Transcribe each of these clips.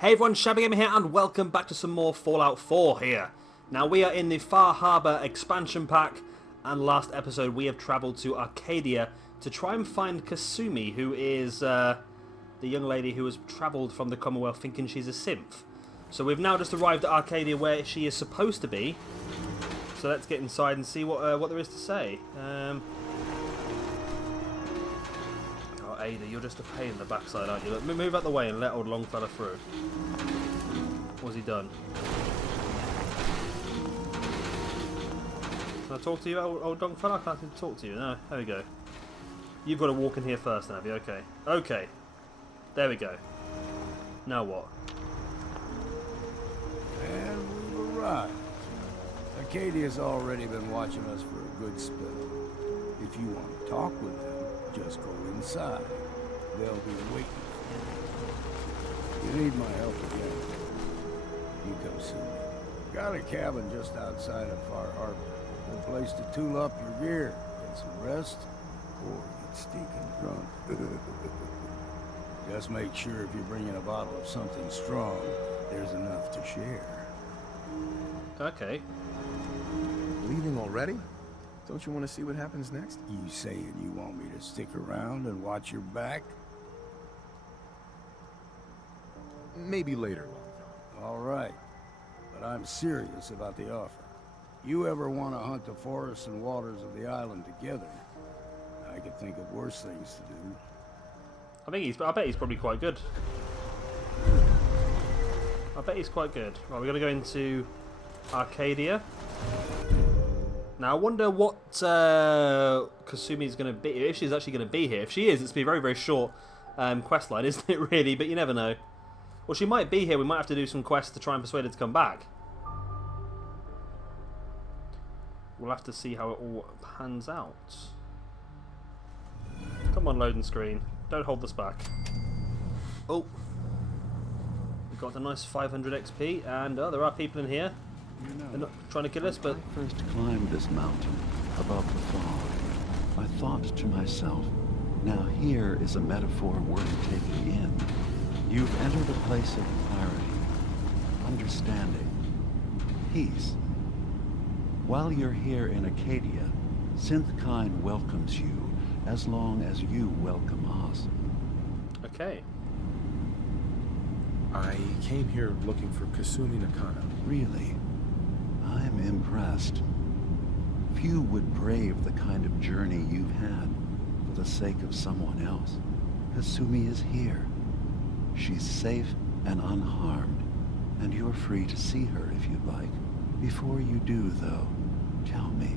Hey everyone, Shabby Gamer here, and welcome back to some more Fallout 4 here. Now we are in the Far Harbour expansion pack, and last episode we have travelled to Arcadia to try and find Kasumi, who is the young lady who has travelled from the Commonwealth thinking she's a synth. So we've now just arrived at Arcadia where she is supposed to be. So let's get inside and see what there is to say. Oh, Ada, you're just a pain in the backside, aren't you? Look, move out the way and let old long fella through. What's he done? Can I talk to you, old long fella? I can't talk to you. No, there we go. You've got to walk in here first, have you? Okay. Okay. There we go. Now what? And we've arrived. Arcadia's already been watching us for a good spell. If you want to talk with them, just go inside. They'll be waiting for you. You need my help again. You come see me. Got a cabin just outside of Far Harbour. Good place to tool up your gear, get some rest, or get stinking drunk. Just make sure if you're bringing a bottle of something strong, there's enough to share. Okay. Leaving already? Don't you want to see what happens next? You saying you want me to stick around and watch your back? Maybe later. All right. But I'm serious about the offer. You ever want to hunt the forests and waters of the island together, I could think of worse things to do. I bet he's probably quite good. I bet he's quite good. Right, we're going to go into Arcadia. Now, I wonder what Kasumi's going to be, if she's actually going to be here. If she is, it's going to be a very, very short quest line, isn't it, really? But you never know. Well, she might be here. We might have to do some quests to try and persuade her to come back. We'll have to see how it all pans out. Come on, loading screen. Don't hold us back. Oh. We've got a nice 500 XP, and there are people in here. They're not trying to kill us, but... When I first climbed this mountain above the fog, I thought to myself, now here is a metaphor worth taking in. You've entered a place of clarity, understanding, peace. While you're here in Arcadia, Synthkind welcomes you as long as you welcome us. Okay. I came here looking for Kasumi Nakano. Really? I'm impressed. Few would brave the kind of journey you've had for the sake of someone else. Kasumi is here. She's safe and unharmed, and you're free to see her if you'd like. Before you do, though, tell me,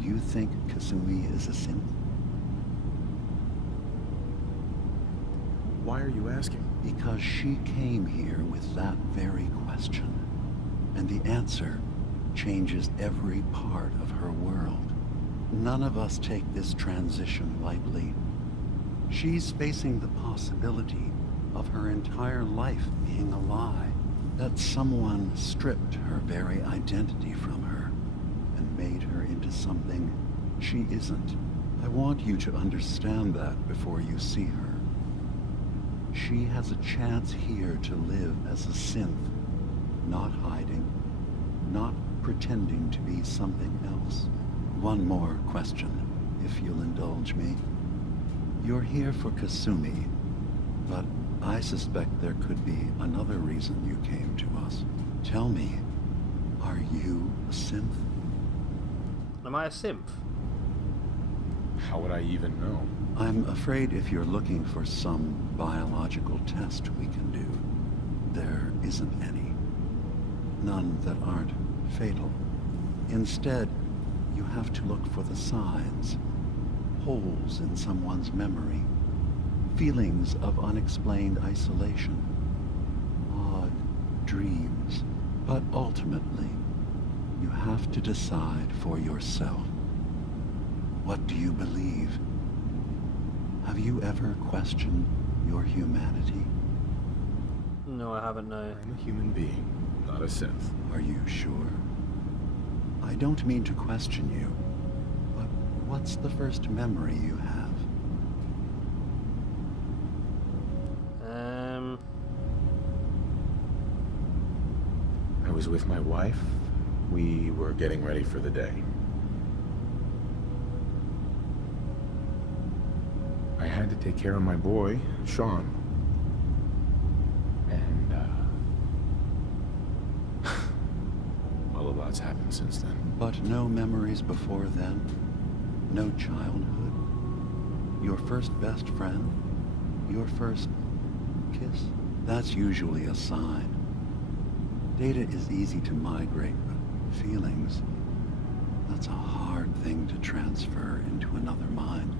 do you think Kasumi is a synth? Why are you asking? Because she came here with that very question. And the answer changes every part of her world. None of us take this transition lightly. She's facing the possibility of her entire life being a lie. That someone stripped her very identity from her and made her into something she isn't. I want you to understand that before you see her. She has a chance here to live as a synth, not hiding, not pretending to be something else. One more question, if you'll indulge me. You're here for Kasumi, but I suspect there could be another reason you came to us. Tell me, are you a synth? Am I a synth? How would I even know? I'm afraid if you're looking for some biological test we can do, there isn't any. None that aren't fatal. Instead, you have to look for the signs, holes in someone's memory, feelings of unexplained isolation, odd dreams. But ultimately, you have to decide for yourself. What do you believe? Have you ever questioned your humanity? No, I haven't, no. I'm a human being, not a synth. Are you sure? I don't mean to question you, but what's the first memory you have? was with my wife. We were getting ready for the day. I had to take care of my boy, Sean. And, well, a lot's happened since then. But no memories before then? No childhood? Your first best friend? Your first kiss? That's usually a sign. Data is easy to migrate, but feelings, that's a hard thing to transfer into another mind.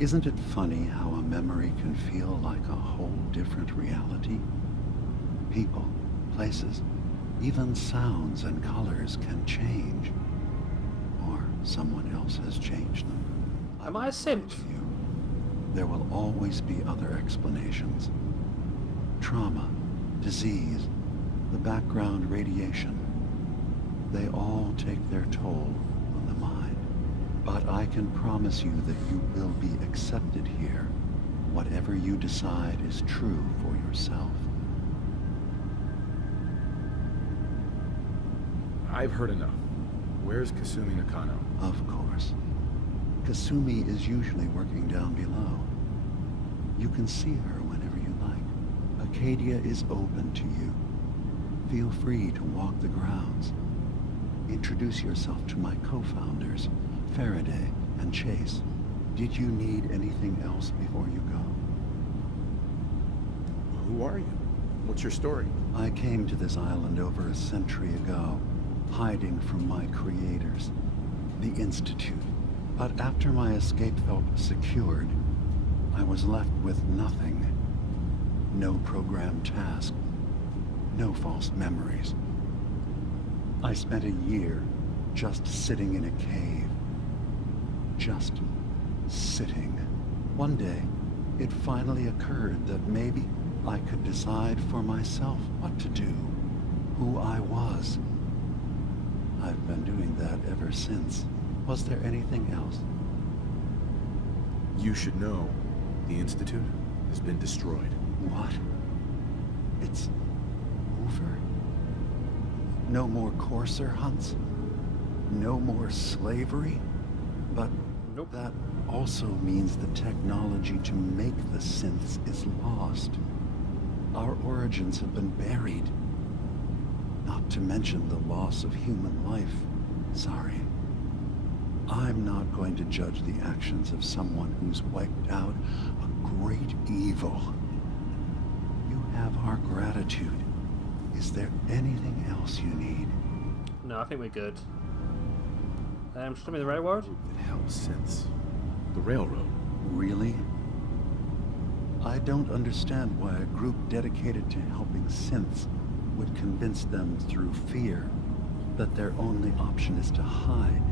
Isn't it funny how a memory can feel like a whole different reality? People, places, even sounds and colors can change. Or someone else has changed them. Am I a simp? There will always be other explanations. Trauma, disease, the background radiation. They all take their toll on the mind. But I can promise you that you will be accepted here. Whatever you decide is true for yourself. I've heard enough. Where's Kasumi Nakano? Of course. Kasumi is usually working down below. You can see her whenever you like. Arcadia is open to you. Feel free to walk the grounds. Introduce yourself to my co-founders, Faraday and Chase. Did you need anything else before you go? Who are you? What's your story? I came to this island over a century ago, hiding from my creators, the Institute. But after my escape felt secured, I was left with nothing. No programmed task, no false memories. I spent a year just sitting in a cave. Just sitting. One day, it finally occurred that maybe I could decide for myself what to do, who I was. I've been doing that ever since. Was there anything else? You should know, the Institute has been destroyed. What? It's over? No more courser hunts? No more slavery? But Nope. that also means the technology to make the synths is lost. Our origins have been buried. Not to mention the loss of human life. Sorry. I'm not going to judge the actions of someone who's wiped out a great evil. You have our gratitude. Is there anything else you need? No, I think we're good. Show me the railroad. That held since the railroad. Really? I don't understand why a group dedicated to helping synths would convince them through fear that their only option is to hide.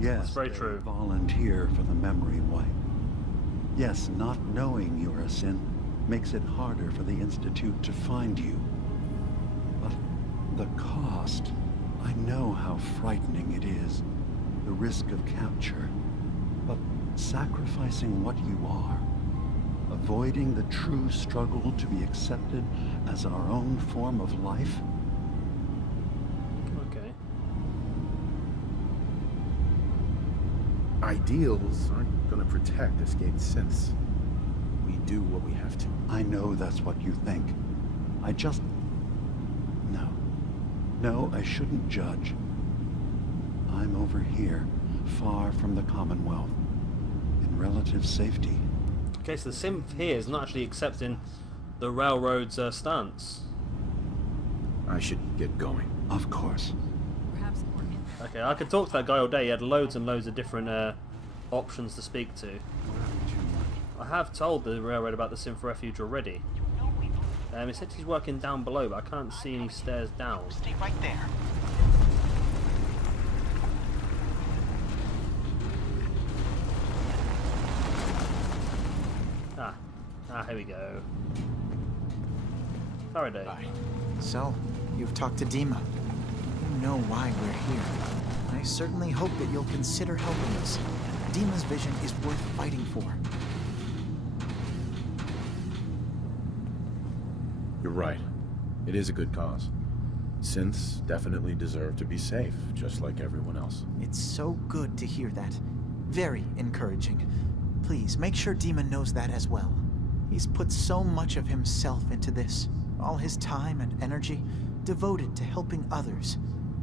Yes, That's very they true. volunteer for the memory wipe. Yes, not knowing you're a synth makes it harder for the Institute to find you. But the cost, I know how frightening it is. The risk of capture. But sacrificing what you are, avoiding the true struggle to be accepted as our own form of life, Okay. Ideals aren't gonna protect escaped synths. We do what we have to. I know that's what you think. I just... No. No, I shouldn't judge. I'm over here, far from the Commonwealth, in relative safety. Okay, so the synth here is not actually accepting the railroad's stance. I should get going. Of course. Perhaps more Okay, I could talk to that guy all day. He had loads and loads of different options to speak to. I have told the railroad about the synth refuge already. He said he's working down below, but I can't see any stairs down. Stay right there. Here we go. Faraday. So, you've talked to Dima. You know why we're here. I certainly hope that you'll consider helping us. Dima's vision is worth fighting for. You're right. It is a good cause. Synths definitely deserve to be safe, just like everyone else. It's so good to hear that. Very encouraging. Please, make sure Dima knows that as well. He's put so much of himself into this. All his time and energy devoted to helping others.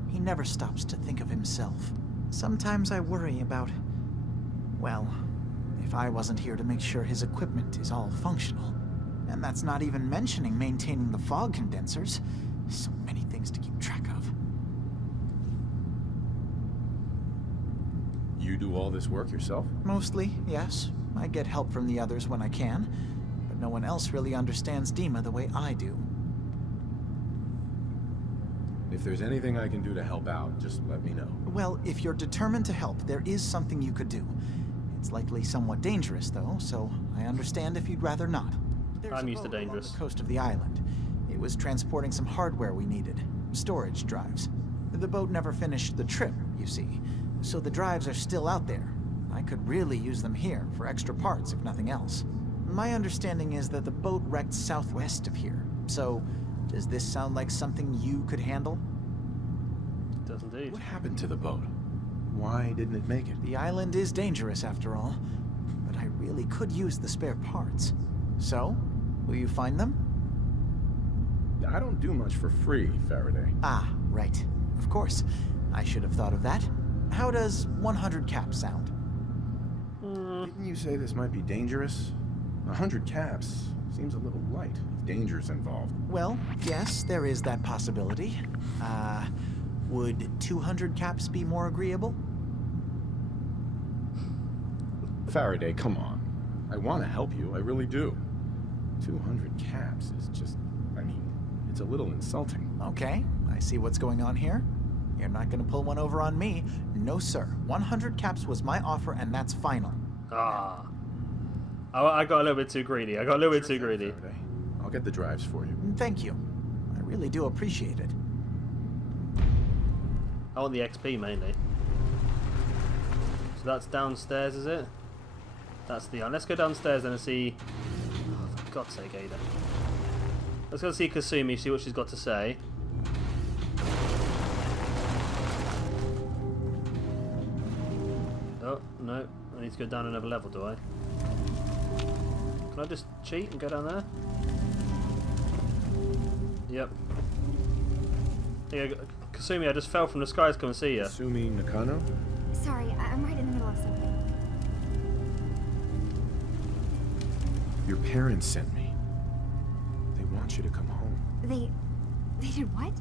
He never stops to think of himself. Sometimes I worry about... well, if I wasn't here to make sure his equipment is all functional. And that's not even mentioning maintaining the fog condensers. So many things to keep track of. You do all this work yourself? Mostly, yes. I get help from the others when I can. But no one else really understands Dima the way I do. If there's anything I can do to help out, just let me know. Well, if you're determined to help, there is something you could do. It's likely somewhat dangerous, though, so I understand if you'd rather not. I'm used to dangerous. On the coast of the island. It was transporting some hardware we needed. Storage drives. The boat never finished the trip, you see. So the drives are still out there. I could really use them here for extra parts, if nothing else. My understanding is that the boat wrecked southwest of here. So, does this sound like something you could handle? It does indeed. What happened to the boat? Why didn't it make it? The island is dangerous, after all. But I really could use the spare parts. So, will you find them? I don't do much for free, Faraday. Ah, right. Of course. I should have thought of that. How does 100 caps sound? Didn't you say this might be dangerous? 100 caps seems a little light if danger's involved. Well, yes, there is that possibility. Would 200 caps be more agreeable? Faraday, come on. I want to help you, I really do. 200 caps is just, I mean, it's a little insulting. Okay, I see what's going on here. You're not gonna pull one over on me. No, sir. 100 caps was my offer, and that's final. Ah. I got a little bit too greedy. Faraday. I'll get the drives for you. Thank you. I really do appreciate it. I want the XP mainly. So that's downstairs, is it? That's the... Let's go downstairs then and see... Oh, for God's sake, Ada. Let's go see Kasumi, see what she's got to say. Oh, no. I need to go down another level, do I? Can I just cheat and go down there? Yep. Here you go. Kasumi, I just fell from the sky to come and see you. Kasumi Nakano? Sorry, I'm right in the middle of something. Your parents sent me. They want you to come home. They did what?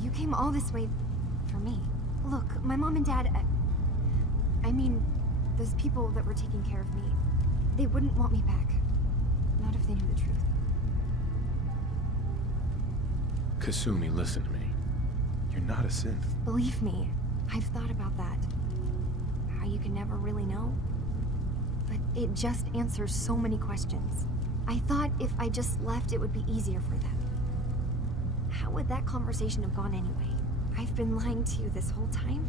You came all this way for me. Look, my mom and dad, I mean, those people that were taking care of me, they wouldn't want me back. Not if they knew the truth. Kasumi, listen to me. You're not a synth. Believe me, I've thought about that. How you can never really know. But it just answers so many questions. I thought if I just left, it would be easier for them. How would that conversation have gone anyway? I've been lying to you this whole time?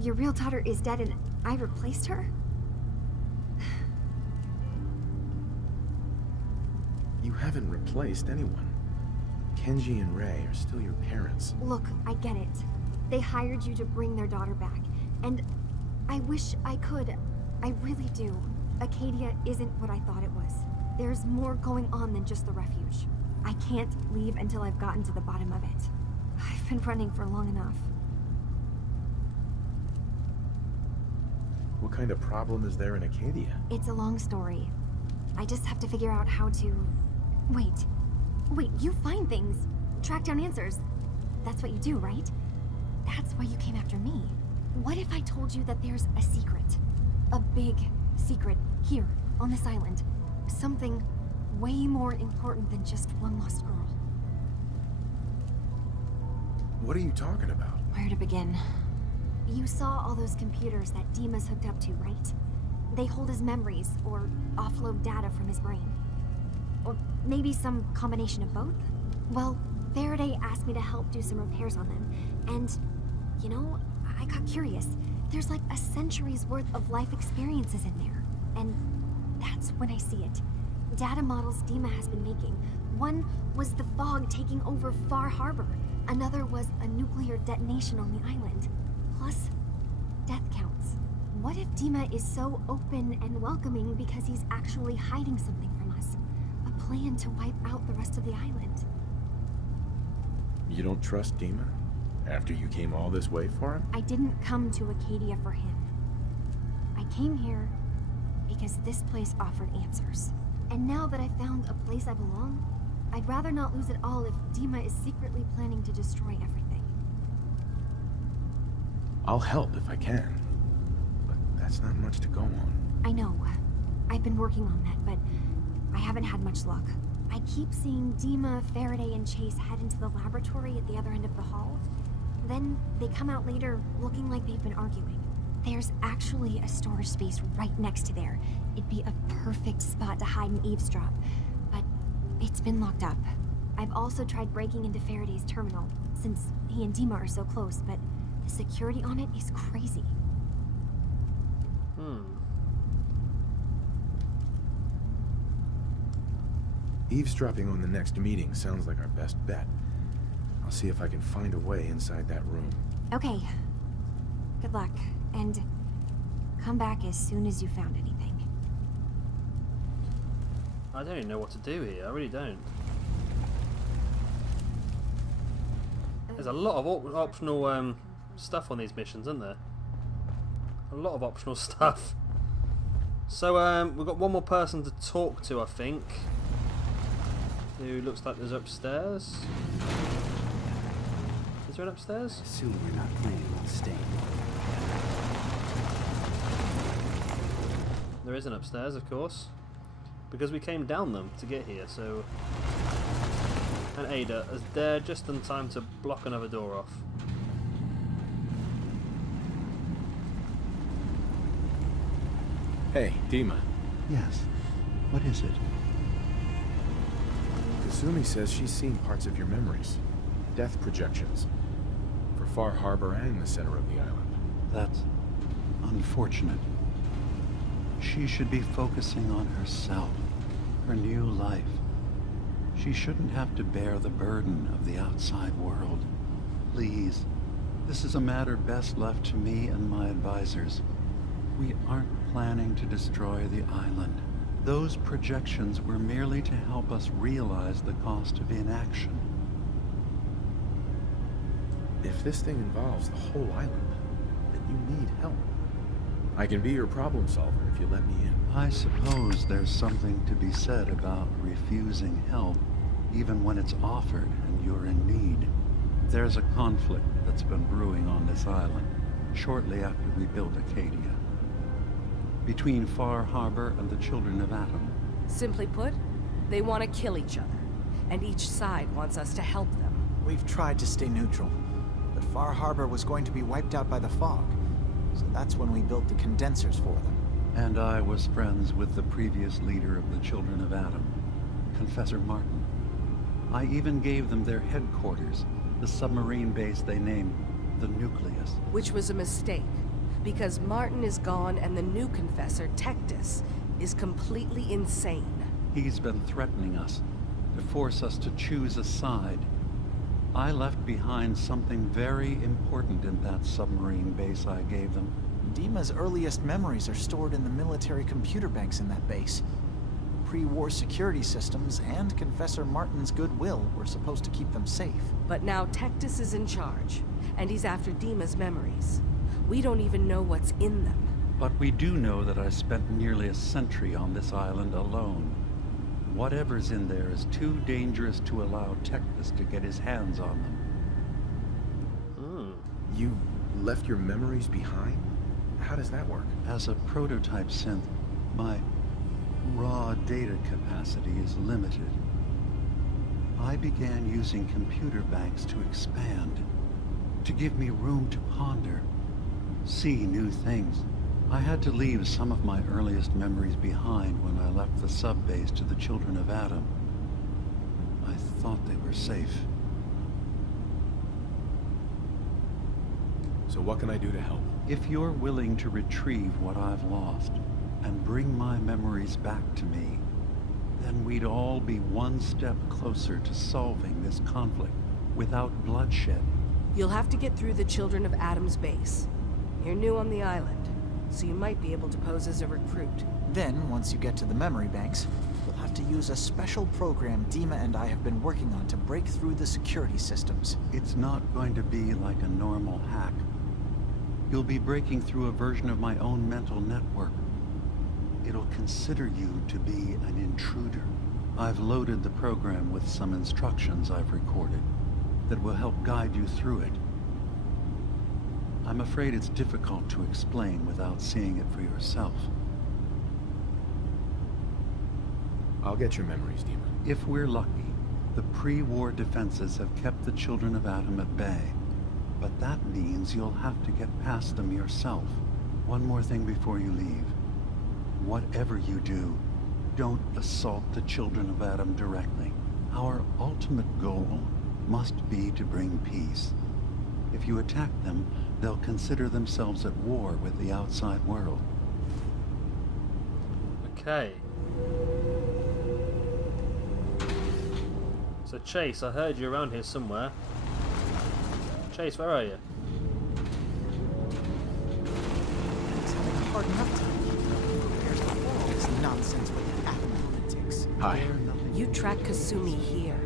Your real daughter is dead and I replaced her? You haven't replaced anyone. Kenji and Rei are still your parents. Look, I get it. They hired you to bring their daughter back. And I wish I could. I really do. Arcadia isn't what I thought it was. There's more going on than just the refuge. I can't leave until I've gotten to the bottom of it. I've been running for long enough. What kind of problem is there in Arcadia? It's a long story. I just have to figure out how to... Wait, you find things. Track down answers. That's what you do, right? That's why you came after me. What if I told you that there's a secret? A big secret here, on this island. Something way more important than just one lost girl. What are you talking about? Where to begin? You saw all those computers that Dima's hooked up to, right? They hold his memories, or offload data from his brain. Or maybe some combination of both? Well, Faraday asked me to help do some repairs on them, and, you know, I got curious. There's like a century's worth of life experiences in there, and that's when I see it. data models Dima has been making. One was the fog taking over Far Harbor. Another was a nuclear detonation on the island. Plus, death counts. What if Dima is so open and welcoming because he's actually hiding something from us? A plan to wipe out the rest of the island. You don't trust Dima? After you came all this way for him? I didn't come to Arcadia for him. I came here because this place offered answers. And now that I found a place I belong, I'd rather not lose it all if Dima is secretly planning to destroy everything. I'll help if I can. But that's not much to go on. I know. I've been working on that, but I haven't had much luck. I keep seeing Dima, Faraday, and Chase head into the laboratory at the other end of the hall. Then they come out later looking like they've been arguing. There's actually a storage space right next to there. It'd be a perfect spot to hide and eavesdrop, but it's been locked up. I've also tried breaking into Faraday's terminal, since he and Dima are so close, but the security on it is crazy. Eavesdropping on the next meeting sounds like our best bet. I'll see if I can find a way inside that room. Okay. Good luck, and come back as soon as you found anything. I don't even know what to do here. I really don't. There's a lot of optional stuff on these missions, isn't there? A lot of optional stuff. So we've got one more person to talk to, I think. Who looks like there's upstairs. Is there an upstairs? I assume we're not planning on staying. There is an upstairs, of course. Because we came down them to get here, so... And Ada is there just in time to block another door off. Hey, Dima. Yes. What is it? Kasumi says she's seen parts of your memories. Death projections. For Far Harbor and the center of the island. That's unfortunate. She should be focusing on herself, her new life. She shouldn't have to bear the burden of the outside world. Please, this is a matter best left to me and my advisors. We aren't planning to destroy the island. Those projections were merely to help us realize the cost of inaction. If this thing involves the whole island, then you need help. I can be your problem solver if you let me in. I suppose there's something to be said about refusing help, even when it's offered and you're in need. There's a conflict that's been brewing on this island, shortly after we built Arcadia, between Far Harbor and the Children of Atom. Simply put, they want to kill each other, and each side wants us to help them. We've tried to stay neutral, but Far Harbor was going to be wiped out by the fog, so that's when we built the condensers for them. And I was friends with the previous leader of the Children of Atom, Confessor Martin. I even gave them their headquarters, the submarine base they named the Nucleus. Which was a mistake, because Martin is gone and the new Confessor, Tectus, is completely insane. He's been threatening us, to force us to choose a side. I left behind something very important in that submarine base I gave them. Dima's earliest memories are stored in the military computer banks in that base. Pre-war security systems and Confessor Martin's goodwill were supposed to keep them safe. But now Tectus is in charge, and he's after Dima's memories. We don't even know what's in them. But we do know that I spent nearly a century on this island alone. Whatever's in there is too dangerous to allow Tectus to get his hands on them. You left your memories behind? How does that work? As a prototype synth, my raw data capacity is limited. I began using computer banks to expand, to give me room to ponder, see new things. I had to leave some of my earliest memories behind when I left the sub-base to the Children of Atom. I thought they were safe. So what can I do to help? If you're willing to retrieve what I've lost and bring my memories back to me, then we'd all be one step closer to solving this conflict without bloodshed. You'll have to get through the Children of Adam's base. You're new on the island, so you might be able to pose as a recruit. Then, once you get to the memory banks, you'll have to use a special program Dima and I have been working on to break through the security systems. It's not going to be like a normal hack. You'll be breaking through a version of my own mental network. It'll consider you to be an intruder. I've loaded the program with some instructions I've recorded that will help guide you through it. I'm afraid it's difficult to explain without seeing it for yourself. I'll get your memories, Demon. If we're lucky, the pre-war defenses have kept the Children of Adam at bay. But that means you'll have to get past them yourself. One more thing before you leave. Whatever you do, don't assault the Children of Adam directly. Our ultimate goal must be to bring peace. If you attack them, they'll consider themselves at war with the outside world. Okay. So Chase, I heard you around here somewhere. Chase, where are you? He's having a hard enough time. There's all this nonsense with the Adam politics. Hi. You tracked Kasumi here.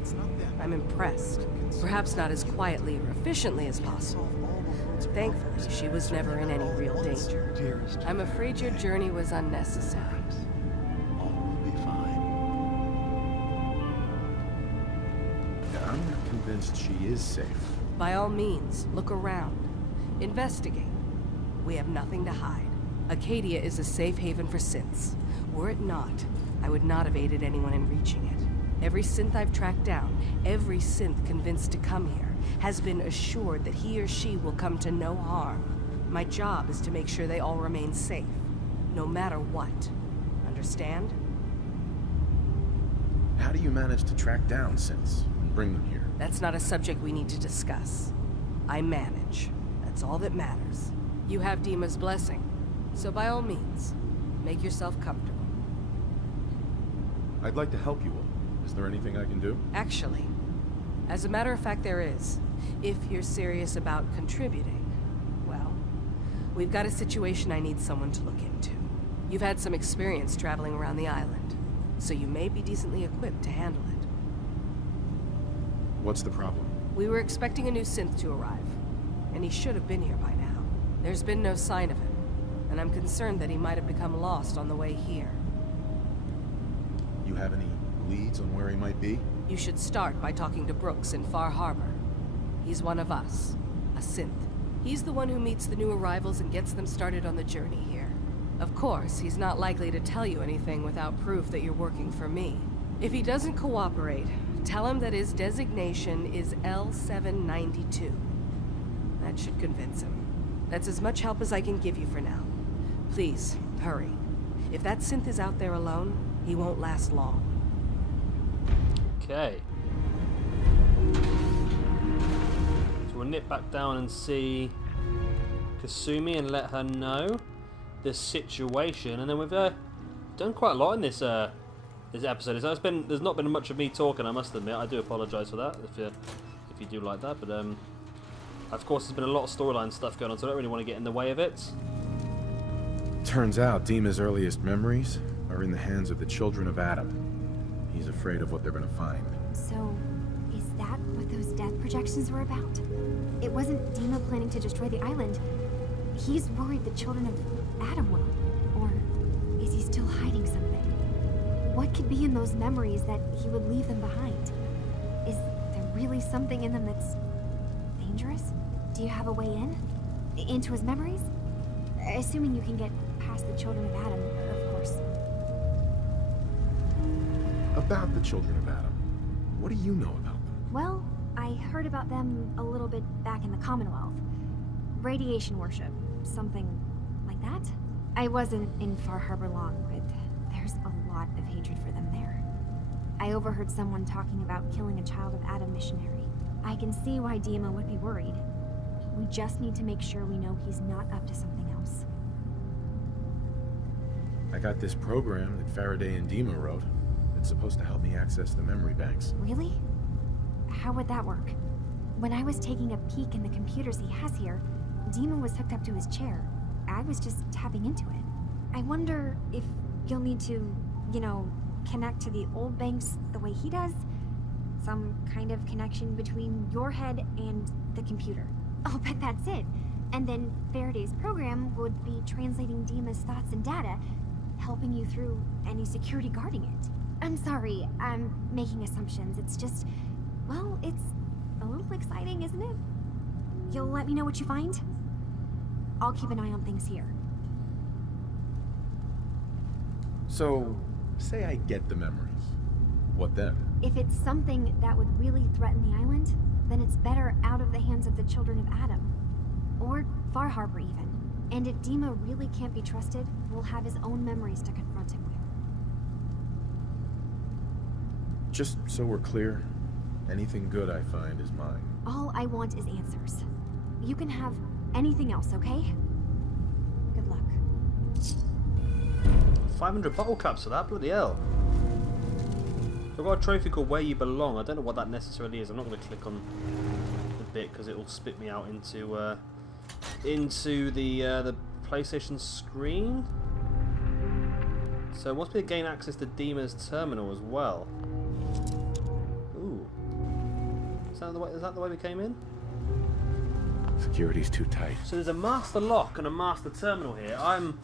It's not them. I'm impressed. Perhaps not as quietly or efficiently as possible. Thankfully, she was never in any real danger. Dearest, I'm afraid your journey was unnecessary. all will be fine. I'm not convinced she is safe. By all means, look around. Investigate. We have nothing to hide. Arcadia is a safe haven for synths. Were it not, I would not have aided anyone in reaching it. Every synth I've tracked down, every synth convinced to come here, has been assured that he or she will come to no harm. My job is to make sure they all remain safe, no matter what. Understand? How do you manage to track down synths and bring them here? That's not a subject we need to discuss. I manage. That's all that matters. You have Dima's blessing, so by all means, make yourself comfortable. I'd like to help you all. Is there anything I can do? Actually, as a matter of fact, there is. If you're serious about contributing, well, we've got a situation I need someone to look into. You've had some experience traveling around the island, so you may be decently equipped to handle it. What's the problem? We were expecting a new synth to arrive, and he should have been here by now. There's been no sign of him, and I'm concerned that he might have become lost on the way here. You have any leads on where he might be? You should start by talking to Brooks in Far Harbor. He's one of us, a synth. He's the one who meets the new arrivals and gets them started on the journey here. Of course, he's not likely to tell you anything without proof that you're working for me. If he doesn't cooperate, tell him that his designation is L792. That should convince him. That's as much help as I can give you for now. Please, hurry. If that synth is out there alone, he won't last long. Okay. So we'll nip back down and see Kasumi and let her know the situation, and then we've done quite a lot in this this episode. So there's not been much of me talking, I must admit. I do apologise for that if you do like that, but of course there's been a lot of storyline stuff going on, so I don't really want to get in the way of it. Turns out Dima's earliest memories are in the hands of the Children of Adam. He's afraid of what they're gonna find. So, is that what those death projections were about? It wasn't Dima planning to destroy the island. He's worried the Children of Adam will. Or is he still hiding something? What could be in those memories that he would leave them behind? Is there really something in them that's dangerous? Do you have a way in? Into his memories? Assuming you can get past the Children of Adam, of course. About the Children of Adam, what do you know about them? Well, I heard about them a little bit back in the Commonwealth. Radiation worship, something like that. I wasn't in Far Harbor long, but there's a lot of hatred for them there. I overheard someone talking about killing a Child of Adam missionary. I can see why Dima would be worried. We just need to make sure we know he's not up to something else. I got this program that Faraday and Dima wrote. It It's supposed to help me access the memory banks. Really? How would that work? When I was taking a peek in the computers he has here, Demon was hooked up to his chair. I was just tapping into it. I wonder if you'll need to, you know, connect to the old banks the way he does? Some kind of connection between your head and the computer. I'll bet that's it. And then Faraday's program would be translating Dima's thoughts and data, helping you through any security guarding it. I'm sorry, I'm making assumptions. It's just, well, it's a little exciting, isn't it? You'll let me know what you find? I'll keep an eye on things here. So, say I get the memories. What then? If it's something that would really threaten the island, then it's better out of the hands of the children of Adam. Or Far Harbor, even. And if Dima really can't be trusted, we'll have his own memories to confront him with. Just so we're clear, anything good I find is mine. All I want is answers. You can have anything else, okay? Good luck. 500 bottle caps for that, bloody hell. I've got a trophy called Where You Belong. I don't know what that necessarily is. I'm not going to click on the bit because it will spit me out into the PlayStation screen. So it must be to gain access to Dima's terminal as well. Ooh. Is that the way we came in? Security's too tight. So there's a master lock and a master terminal here. I'm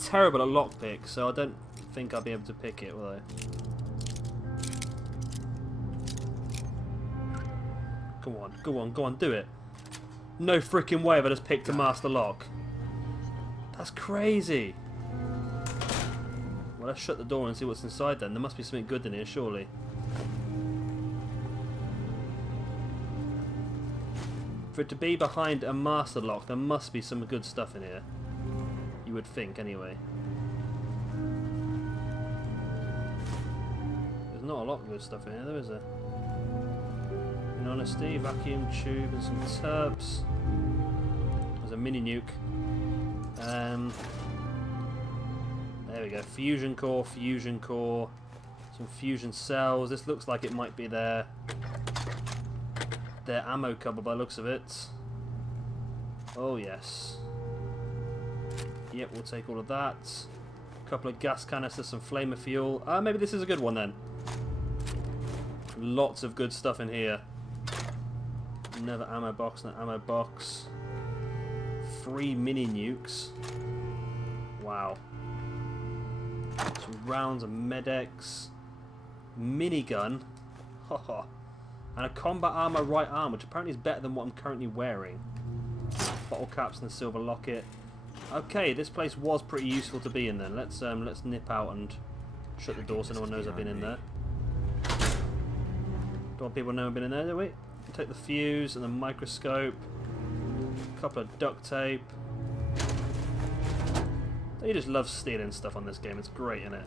terrible at lockpick, so I don't think I'll be able to pick it, will I? Go on, go on, go on, do it. No freaking way have I just picked a master lock. That's crazy. Well, let's shut the door and see what's inside then. There must be something good in here, surely. For it to be behind a master lock, there must be some good stuff in here. You would think, anyway. There's not a lot of good stuff in here, though, is there? In honesty, vacuum tube and some terps. There's a mini nuke. There we go. Fusion core, some fusion cells. This looks like it might be their ammo cupboard by the looks of it. Oh yes. Yep, we'll take all of that. A couple of gas canisters, some flamer fuel. Maybe this is a good one then. Lots of good stuff in here. Another ammo box, an ammo box. 3 mini nukes. Wow. Some rounds of Medex. Minigun. Haha. And a combat armor right arm, which apparently is better than what I'm currently wearing. Bottle caps and a silver locket. Okay, this place was pretty useful to be in then. Let's nip out and shut the door so no one knows I've been in there. Don't want people to know I've been in there, do we? Take the fuse and the microscope. A couple of duct tape. They just love stealing stuff on this game. It's great, isn't it?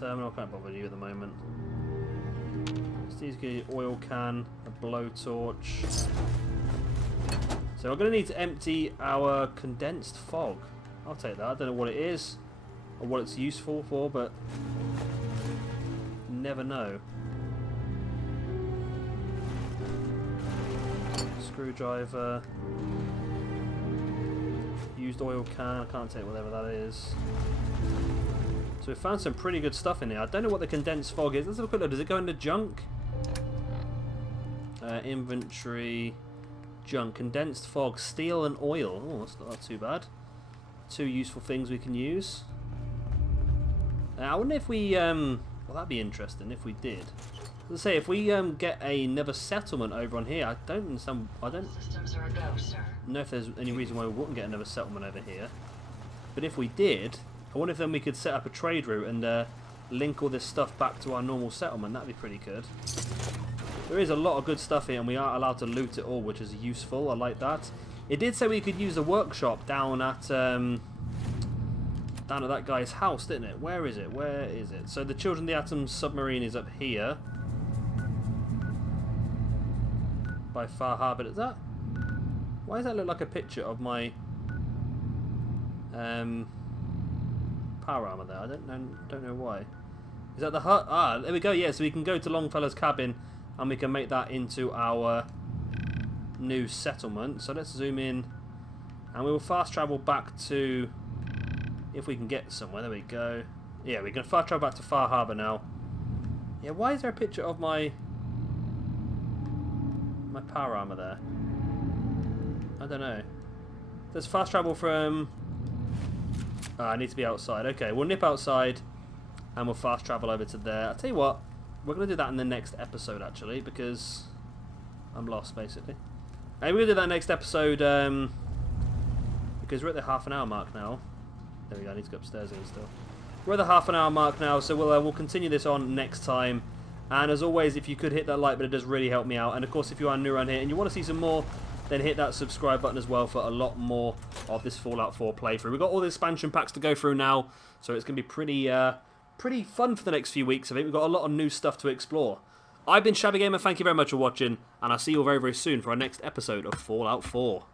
Terminal, can't bother you at the moment. Steve's got an oil can, a blowtorch. So we're going to need to empty our condensed fog. I'll take that. I don't know what it is or what it's useful for, but you never know. Screwdriver. Used oil can. I can't take whatever that is. So we found some pretty good stuff in here. I don't know what the condensed fog is. Let's have a quick look. Does it go into junk? Inventory. Junk. Condensed fog. Steel and oil. Oh, that's not too bad. 2 useful things we can use. I wonder if we... well, that'd be interesting if we did. Let's say if we get another settlement over on here. I don't understand... Systems are a go, sir. know if there's any reason why we wouldn't get another settlement over here. But if we did... I wonder if then we could set up a trade route and link all this stuff back to our normal settlement. That'd be pretty good. There is a lot of good stuff here and we are allowed to loot it all, which is useful. I like that. It did say we could use the workshop down at that guy's house, didn't it? Where is it? Where is it? So the Children of the Atom submarine is up here. By Far Harbour. Is that? Why does that look like a picture of my power armor there? I don't know why. Is that the hut? Ah, there we go. Yeah, so we can go to Longfellow's cabin and we can make that into our new settlement. So let's zoom in and we will fast travel back to, if we can get somewhere. There we go. Yeah, we can fast travel back to Far Harbour now. Yeah, why is there a picture of my power armor there? I don't know. There's fast travel from... I need to be outside. Okay, we'll nip outside and we'll fast travel over to there. I'll tell you what, we're going to do that in the next episode actually, because I'm lost basically. And we're going to do that next episode because we're at the half-an-hour mark now. There we go, I need to go upstairs again still. We're at the half-an-hour mark now, so we'll continue this on next time. And as always, if you could hit that like button, it does really help me out. And of course, if you are new around here and you want to see some more, then hit that subscribe button as well for a lot more of this Fallout 4 playthrough. We've got all the expansion packs to go through now, so it's going to be pretty fun for the next few weeks. I think we've got a lot of new stuff to explore. I've been Shabby Gamer, thank you very much for watching, and I'll see you all very, very soon for our next episode of Fallout 4.